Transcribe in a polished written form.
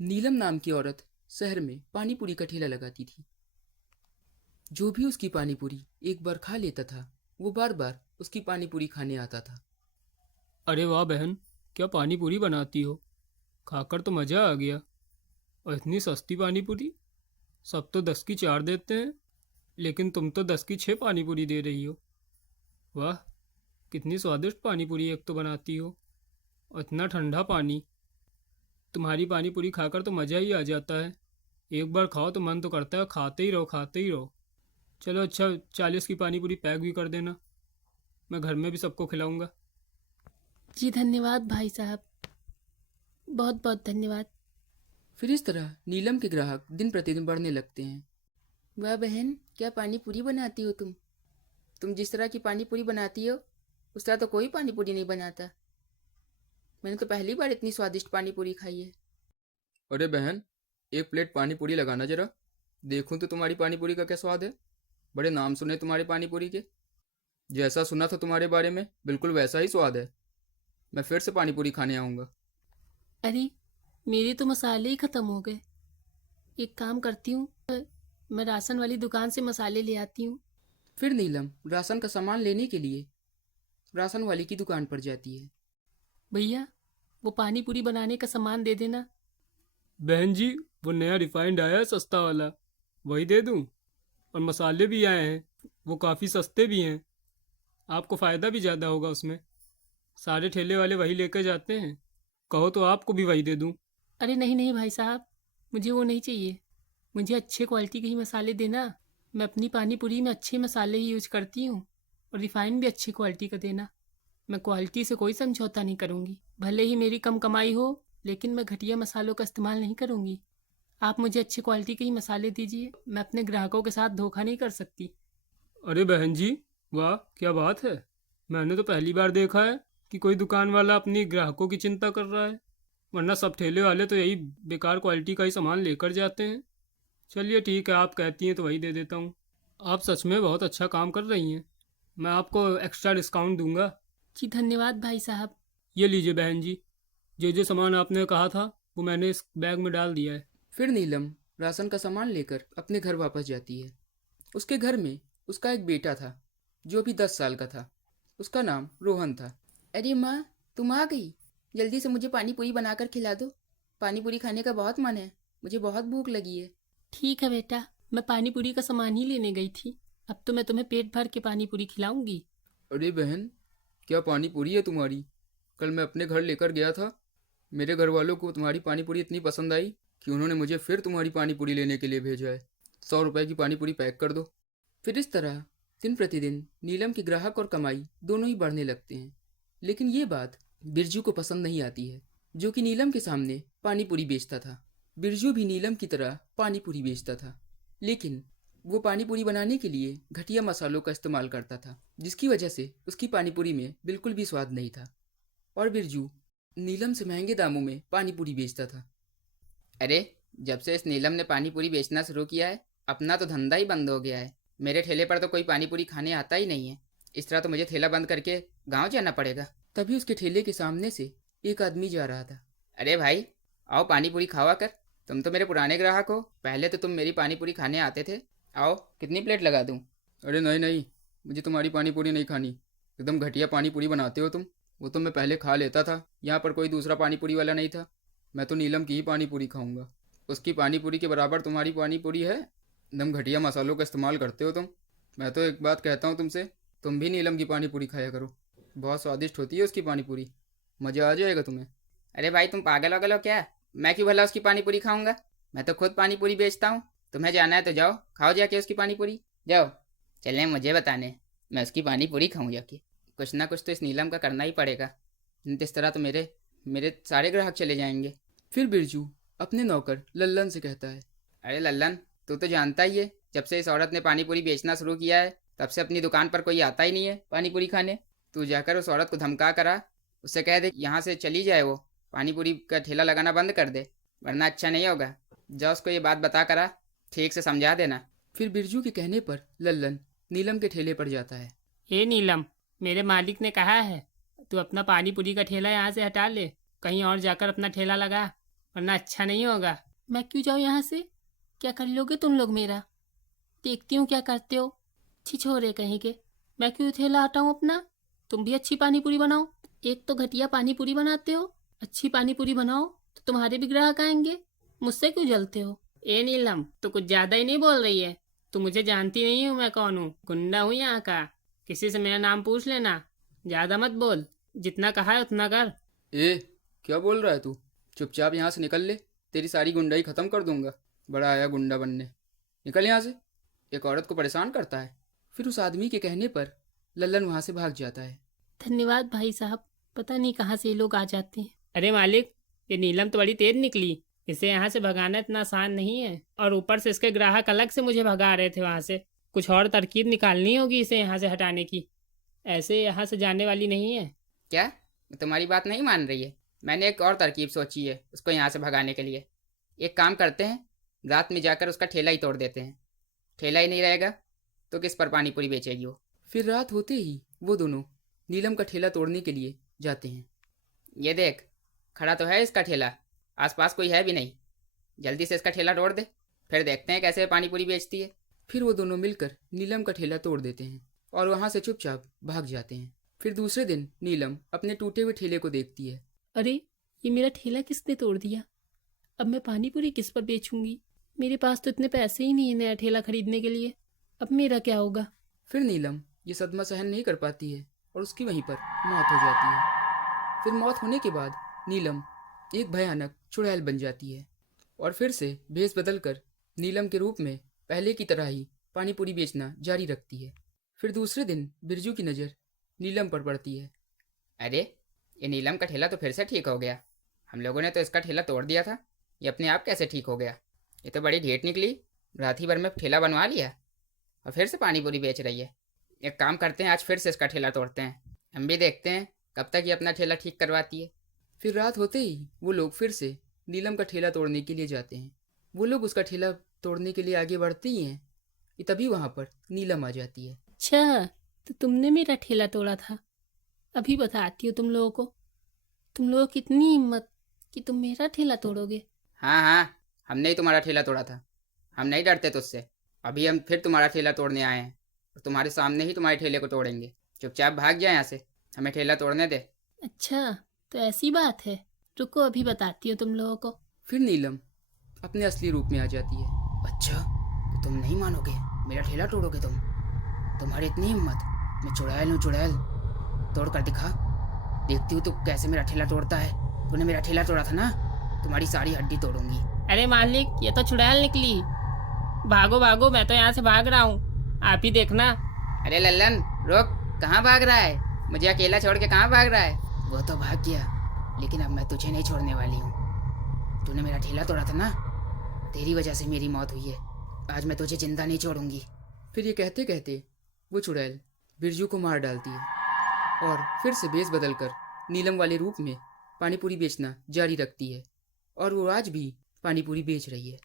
नीलम नाम की औरत शहर में पानी पूरी का ठेला लगाती थी। जो भी उसकी पानी पूरी एक बार खा लेता था, वो बार बार उसकी पानी पूरी खाने आता था। अरे वाह बहन, क्या पानी पूरी बनाती हो। खाकर तो मज़ा आ गया। और इतनी सस्ती पानी पूरी। सब तो 10 की 4 देते हैं, लेकिन तुम तो 10 की 6 पानी पूरी दे रही हो। वाह, कितनी स्वादिष्ट पानी पूरी एक तो बनाती हो। और इतना ठंडा पानी। तुम्हारी पानी पूरी खाकर तो मज़ा ही आ जाता है। एक बार खाओ तो मन तो करता है खाते ही रहो खाते ही रहो। चलो अच्छा, 40 की पानी पूरी पैक भी कर देना। मैं घर में भी सबको खिलाऊंगा। जी धन्यवाद भाई साहब, बहुत बहुत धन्यवाद। फिर इस तरह नीलम के ग्राहक दिन प्रतिदिन बढ़ने लगते हैं। वाह बहन, क्या पानी पूरी बनाती हो तुम जिस तरह की पानी पूरी बनाती हो, उस तरह तो कोई पानी पूरी नहीं बनाता। मैंने तो पहली बार इतनी स्वादिष्ट पानी पूरी खाई है। अरे बहन, एक प्लेट पानी पूरी लगाना जरा, देखूं तो तुम्हारी पानी पूरी का क्या स्वाद है। बड़े नाम सुने तुम्हारे पानी पूरी के। जैसा सुना था तुम्हारे बारे में, बिल्कुल वैसा ही स्वाद है। मैं फिर से पानी पूरी खाने आऊँगा। अरे, मेरे तो मसाले ही ख़त्म हो गए। एक काम करती हूँ, मैं राशन वाली दुकान से मसाले ले आती हूँ। फिर नीलम राशन का सामान लेने के लिए राशन वाली की दुकान पर जाती है। भैया, वो पानी पूरी बनाने का सामान दे देना। बहन जी, वो नया रिफाइंड आया है सस्ता वाला, वही दे दूं? और मसाले भी आए हैं, वो काफ़ी सस्ते भी हैं। आपको फ़ायदा भी ज़्यादा होगा उसमें। सारे ठेले वाले वही लेकर जाते हैं। कहो तो आपको भी वही दे दूं? अरे नहीं नहीं भाई साहब, मुझे वो नहीं चाहिए। मुझे अच्छे क्वालिटी के ही मसाले देना। मैं अपनी पानी पूरी में अच्छे मसाले ही यूज करती हूँ, और रिफाइंड भी अच्छी क्वालिटी का देना। मैं क्वालिटी से कोई समझौता नहीं करूँगी। भले ही मेरी कम कमाई हो, लेकिन मैं घटिया मसालों का इस्तेमाल नहीं करूँगी। आप मुझे अच्छी क्वालिटी के ही मसाले दीजिए। मैं अपने ग्राहकों के साथ धोखा नहीं कर सकती। अरे बहन जी, वाह क्या बात है। मैंने तो पहली बार देखा है कि कोई दुकान वाला अपनी ग्राहकों की चिंता कर रहा है। वरना सब ठेले वाले तो यही बेकार क्वालिटी का ही सामान लेकर जाते हैं। चलिए ठीक है, आप कहती हैं तो वही दे देता हूँ। आप सच में बहुत अच्छा काम कर रही हैं। मैं आपको एक्स्ट्रा डिस्काउंट दूंगा। जी धन्यवाद भाई साहब। ये लीजिए बहन जी, जो सामान आपने कहा था वो मैंने इस बैग में डाल दिया है। फिर नीलम राशन का सामान लेकर अपने घर वापस जाती है। उसके घर में उसका एक बेटा था, जो अभी 10 साल का था। उसका नाम रोहन था। अरे माँ, तुम आ गई। जल्दी से मुझे पानी पूरी बनाकर खिला दो। पानी पूरी खाने का बहुत मन है। मुझे बहुत भूख लगी है। ठीक है बेटा, मैं पानी पूरी का सामान ही लेने गई थी। अब तो मैं तुम्हें पेट भर के पानी पूरी खिलाऊंगी। अरे बहन, क्या पानी पूरी है तुम्हारी। कल मैं अपने घर लेकर गया था। मेरे घर वालों को तुम्हारी पानी पूरी इतनी पसंद आई कि उन्होंने मुझे फिर तुम्हारी पानी पूरी लेने के लिए भेजा है। 100 रुपए की पानी पूरी पैक कर दो। फिर इस तरह दिन प्रतिदिन नीलम के ग्राहक और कमाई दोनों ही बढ़ने लगते हैं। लेकिन ये बात बिरजू को पसंद नहीं आती है, जो कि नीलम के सामने पानी पूरी बेचता था। बिरजू भी नीलम की तरह पानी पूरी बेचता था, लेकिन वो पानी पूरी बनाने के लिए घटिया मसालों का इस्तेमाल करता था, जिसकी वजह से उसकी पानी पूरी में बिल्कुल भी स्वाद नहीं था। और बिरजू नीलम से महंगे दामों में पानी पूरी बेचता था। अरे, जब से इस नीलम ने पानी पूरी बेचना शुरू किया है, अपना तो धंधा ही बंद हो गया है। मेरे ठेले पर तो कोई पानी पूरी खाने आता ही नहीं है। इस तरह तो मुझे ठेला बंद करके गांव जाना पड़ेगा। तभी उसके ठेले के सामने से एक आदमी जा रहा था। अरे भाई, आओ पानी पूरी खावा कर। तुम तो मेरे पुराने ग्राहक हो। पहले तो तुम मेरी पानी पूरी खाने आते थे। आओ, कितनी प्लेट लगा दूँ? अरे नहीं नहीं, मुझे तुम्हारी पानी पूरी नहीं खानी। एकदम घटिया पानी पूरी बनाते हो तुम। वो तो मैं पहले खा लेता था, यहाँ पर कोई दूसरा पानी पूरी वाला नहीं था। मैं तो नीलम की ही पानी पूरी खाऊंगा। उसकी पानी पूरी के बराबर तुम्हारी पानी पूरी है। एकदम घटिया मसालों का इस्तेमाल करते हो तुम। मैं तो एक बात कहता हूँ तुमसे, तुम भी नीलम की पानी पूरी खाया करो। बहुत स्वादिष्ट होती है उसकी पानी पूरी। मज़ा आ जाएगा तुम्हें। अरे भाई, तुम पागल वगल हो क्या? मैं क्यों भला उसकी पानी पूरी खाऊंगा? मैं तो खुद पानी पूरी बेचता हूँ। तुम्हें जाना है तो जाओ, खाओ जाके उसकी पानी पूरी। जाओ, चलें मुझे बताने। मैं उसकी पानी पूरी खाऊँ जाके। कुछ ना कुछ तो इस नीलम का करना ही पड़ेगा, नहीं तो इस तरह तो मेरे मेरे सारे ग्राहक चले जाएंगे। फिर बिरजू अपने नौकर लल्लन से कहता है, अरे लल्लन, तू तो जानता ही है, जब से इस औरत ने पानी पूरी बेचना शुरू किया है, तब से अपनी दुकान पर कोई आता ही नहीं है पानी पूरी खाने। तू जाकर उस औरत को धमका करा, उससे कह दे यहाँ से चली जाए, वो पानी पूरी का ठेला लगाना बंद कर दे, वरना अच्छा नहीं होगा। जा उसको ये बात बता करा, ठीक से समझा देना। फिर बिरजू के कहने पर लल्लन नीलम के ठेले पर जाता है। हे नीलम, मेरे मालिक ने कहा है तू अपना पानी पूरी का ठेला यहाँ से हटा ले, कहीं और जाकर अपना ठेला लगा। वरना अच्छा नहीं होगा। मैं क्यों जाऊँ यहाँ से? क्या कर लोगे तुम लोग मेरा? देखती हूँ क्या करते हो। छिछोरे कहीं के। मैं क्यों ठेला हटाऊँ अपना? तुम भी अच्छी पानी पूरी बनाओ। एक तो घटिया पानी पूरी बनाते हो, अच्छी पानी पूरी बनाओ तो तुम्हारे भी ग्राहक आएंगे। मुझसे क्यों जलते हो? ए नीलम, तू कुछ ज्यादा ही नहीं बोल रही है। तू मुझे जानती नहीं हूँ मैं कौन हूँ। गुंडा हूँ यहाँ का। किसी से मेरा नाम पूछ लेना। ज्यादा मत बोल, जितना कहा है उतना कर। ए, क्या बोल रहा है तू? चुपचाप यहाँ से निकल ले, तेरी सारी गुंडाई ख़त्म कर दूंगा। बड़ा आया गुंडा बनने। निकल यहाँ से। एक औरत को परेशान करता है। फिर उस आदमी के कहने पर लल्लन वहाँ से भाग जाता है। धन्यवाद भाई साहब। पता नहीं कहाँ से ये लोग आ जाते हैं। अरे मालिक, ये नीलम तो बड़ी तेज निकली। इसे यहाँ से भगाना इतना आसान नहीं है, और ऊपर से इसके ग्राहक अलग से मुझे भगा रहे थे वहाँ से। कुछ और तरकीब निकालनी होगी इसे यहाँ से हटाने की। ऐसे यहाँ से जाने वाली नहीं है। क्या तुम्हारी बात नहीं मान रही है? मैंने एक और तरकीब सोची है उसको यहाँ से भगाने के लिए। एक काम करते हैं, रात में जाकर उसका ठेला ही तोड़ देते हैं। ठेला ही नहीं रहेगा तो किस पर पानी पूरी बेचेगी वो। फिर रात होते ही वो दोनों नीलम का ठेला तोड़ने के लिए जाते हैं। ये देख, खड़ा तो है इसका ठेला, आसपास कोई है भी नहीं। जल्दी से इसका ठेला तोड़ दे, फिर देखते हैं कैसे पानी पूरी बेचती है। फिर वो दोनों मिलकर नीलम का ठेला तोड़ देते हैं और वहाँ से चुपचाप भाग जाते हैं। फिर दूसरे दिन नीलम अपने टूटे हुए ठेले को देखती है। अरे, ये मेरा ठेला किसने तोड़ दिया? अब मैं पानी पूरी किस पर बेचूंगी? मेरे पास तो इतने पैसे ही नहीं है नया ठेला खरीदने के लिए। अब मेरा क्या होगा? फिर नीलम ये सदमा सहन नहीं कर पाती है और उसकी वहीं पर मौत हो जाती है। फिर मौत होने के बाद नीलम एक भयानक चुड़ैल बन जाती है और फिर से भेष बदलकर नीलम के रूप में पहले की तरह ही पानी पूरी बेचना जारी रखती है। फिर दूसरे दिन बिरजू की नज़र नीलम पर पड़ती है। अरे, ये नीलम का ठेला तो फिर से ठीक हो गया। हम लोगों ने तो इसका ठेला तोड़ दिया था, ये अपने आप कैसे ठीक हो गया? ये तो बड़ी ढेठ निकली, रात ही भर में ठेला बनवा लिया और फिर से पानी पूरी बेच रही है। एक काम करते हैं, आज फिर से इसका ठेला तोड़ते हैं। हम भी देखते हैं कब तक ये अपना ठेला ठीक करवाती है। फिर रात होते ही वो लोग फिर से नीलम का ठेला तोड़ने के लिए जाते हैं। वो लोग उसका ठेला तोड़ने के लिए आगे बढ़ते ही हैं कि तभी वहाँ पर नीलम आ जाती है। अच्छा, तो तुमने मेरा ठेला तोड़ा था। अभी बताती हूँ तुम लोगों को। तुम लोगों की इतनी हिम्मत कि तुम मेरा ठेला तोड़ोगे? हाँ हाँ, हमने ही तुम्हारा ठेला तोड़ा था। हम नहीं डरते तुझसे। अभी हम फिर तुम्हारा ठेला तोड़ने आए हैं और तुम्हारे सामने ही तुम्हारे ठेले को तोड़ेंगे। चुपचाप भाग जाए यहाँ से, हमें ठेला तोड़ने दे। अच्छा, तो ऐसी बात है। रुको, अभी बताती हूँ तुम लोगों को। फिर नीलम अपने असली रूप में आ जाती है। अच्छा, तो तुम नहीं मानोगे, मेरा ठेला तोड़ोगे तुम? तुम्हारी इतनी हिम्मत? मैं चुड़ैल हूँ, चुड़ैल। तोड़ कर दिखा, देखती हूँ तू कैसे मेरा ठेला तोड़ता है। तूने मेरा ठेला तोड़ा था ना, तुम्हारी सारी हड्डी तोड़ूंगी। अरे मालिक, ये तो चुड़ैल निकली। भागो भागो, मैं तो यहाँ से भाग रहा हूँ, आप ही देखना। अरे लल्लन, रुक, कहाँ भाग रहा है? मुझे अकेला छोड़ के कहाँ भाग रहा है? वो तो भाग गया, लेकिन अब मैं तुझे नहीं छोड़ने वाली हूँ। तूने मेरा ठेला तोड़ा था ना, तेरी वजह से मेरी मौत हुई है। आज मैं तुझे जिंदा नहीं छोड़ूंगी। फिर ये कहते कहते वो चुड़ैल बिरजू को मार डालती है और फिर से भेष बदलकर नीलम वाले रूप में पानी पूरी बेचना जारी रखती है और वो आज भी पानी पूरी बेच रही है।